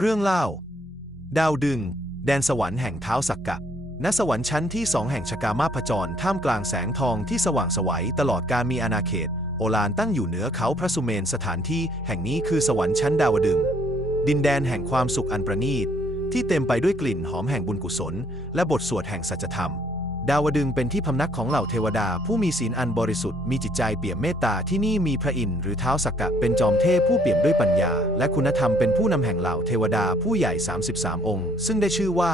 เรื่องเล่า ดาวดึง แดนสวรรค์แห่งเท้าสักกะ ณ สวรรค์ชั้นที่สองแห่งชกามาพจร ท่ามกลางแสงทองที่สว่างสวัยตลอดการมีอาณาเขต โอลานตั้งอยู่เหนือเขาพระสุเมนสถานที่แห่งนี้คือสวรรค์ชั้นดาวดึง ดินแดนแห่งความสุขอันประณีต ที่เต็มไปด้วยกลิ่นหอมแห่งบุญกุศล และบทสวดแห่งสัจธรรม ดาวดึงเป็นที่พำนักของเหล่าเทวดาผู้มีศีลอันบริสุทธิ์มีจิตใจเปี่ยมเมตตาที่นี่มีพระอินทร์หรือเท้าสักกะเป็นจอมเทพผู้เปี่ยมด้วยปัญญา และคุณธรรมเป็นผู้นำแห่งเหล่าเทวดาผู้ใหญ่ 33 องค์ ซึ่งได้ชื่อว่า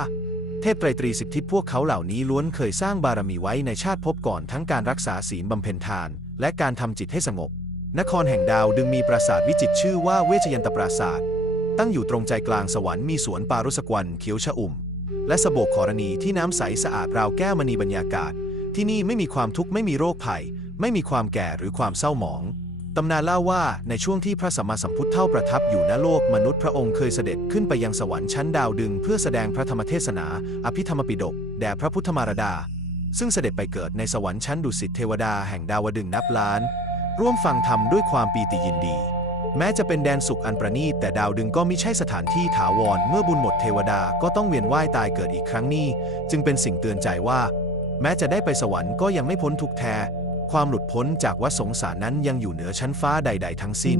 เทพไตรตรีสิบทิศพวกเขาเหล่านี้ล้วนเคยสร้างบารมีไว้ในชาติภพก่อนทั้งการรักษาศีลบำเพ็ญทาน และการทำจิตให้สงบ นครแห่งดาวดึงมีปราสาทวิจิตชื่อว่าเวชยันตปราสาทตั้งอยู่ตรงใจกลางสวรรค์มีสวนปารุสกวันเขียวชะอุ่ม และสบกขอรณีที่น้ำใสสะอาดราวแก้วมณีบรรยากาศ ที่นี่ไม่มีความทุกข์ไม่มีโรคภัย ไม่มีความแก่หรือความเศร้าหมองตำนานเล่าว่าในช่วงที่พระสัมมาสัมพุทธเท่าประทับอยู่ณโลกมนุษย์พระองค์เคยเสด็จขึ้นไปยังสวรรค์ชั้นดาวดึงเพื่อแสดงพระธรรมเทศนา อภิธรรมปิฎกแด่พระพุทธมารดา ซึ่งเสด็จไปเกิดในสวรรค์ชั้นดุสิตเทวดาแห่งดาวดึงนับล้าน ร่วมฟังธรรมด้วยความปีติยินดี แม้จะเป็นแดนสุขอันประณีตแต่ดาวดึงก็ไม่ใช่สถานที่ถาวร เมื่อบุญหมดเทวดาก็ต้องเวียนว่ายตายเกิดอีกครั้งนี้ จึงเป็นสิ่งเตือนใจว่า แม้จะได้ไปสวรรค์ก็ยังไม่พ้นทุกแท้ ความหลุดพ้นจากวัฏสงสารนั้นยังอยู่เหนือชั้นฟ้าใด ๆ ทั้งสิ้น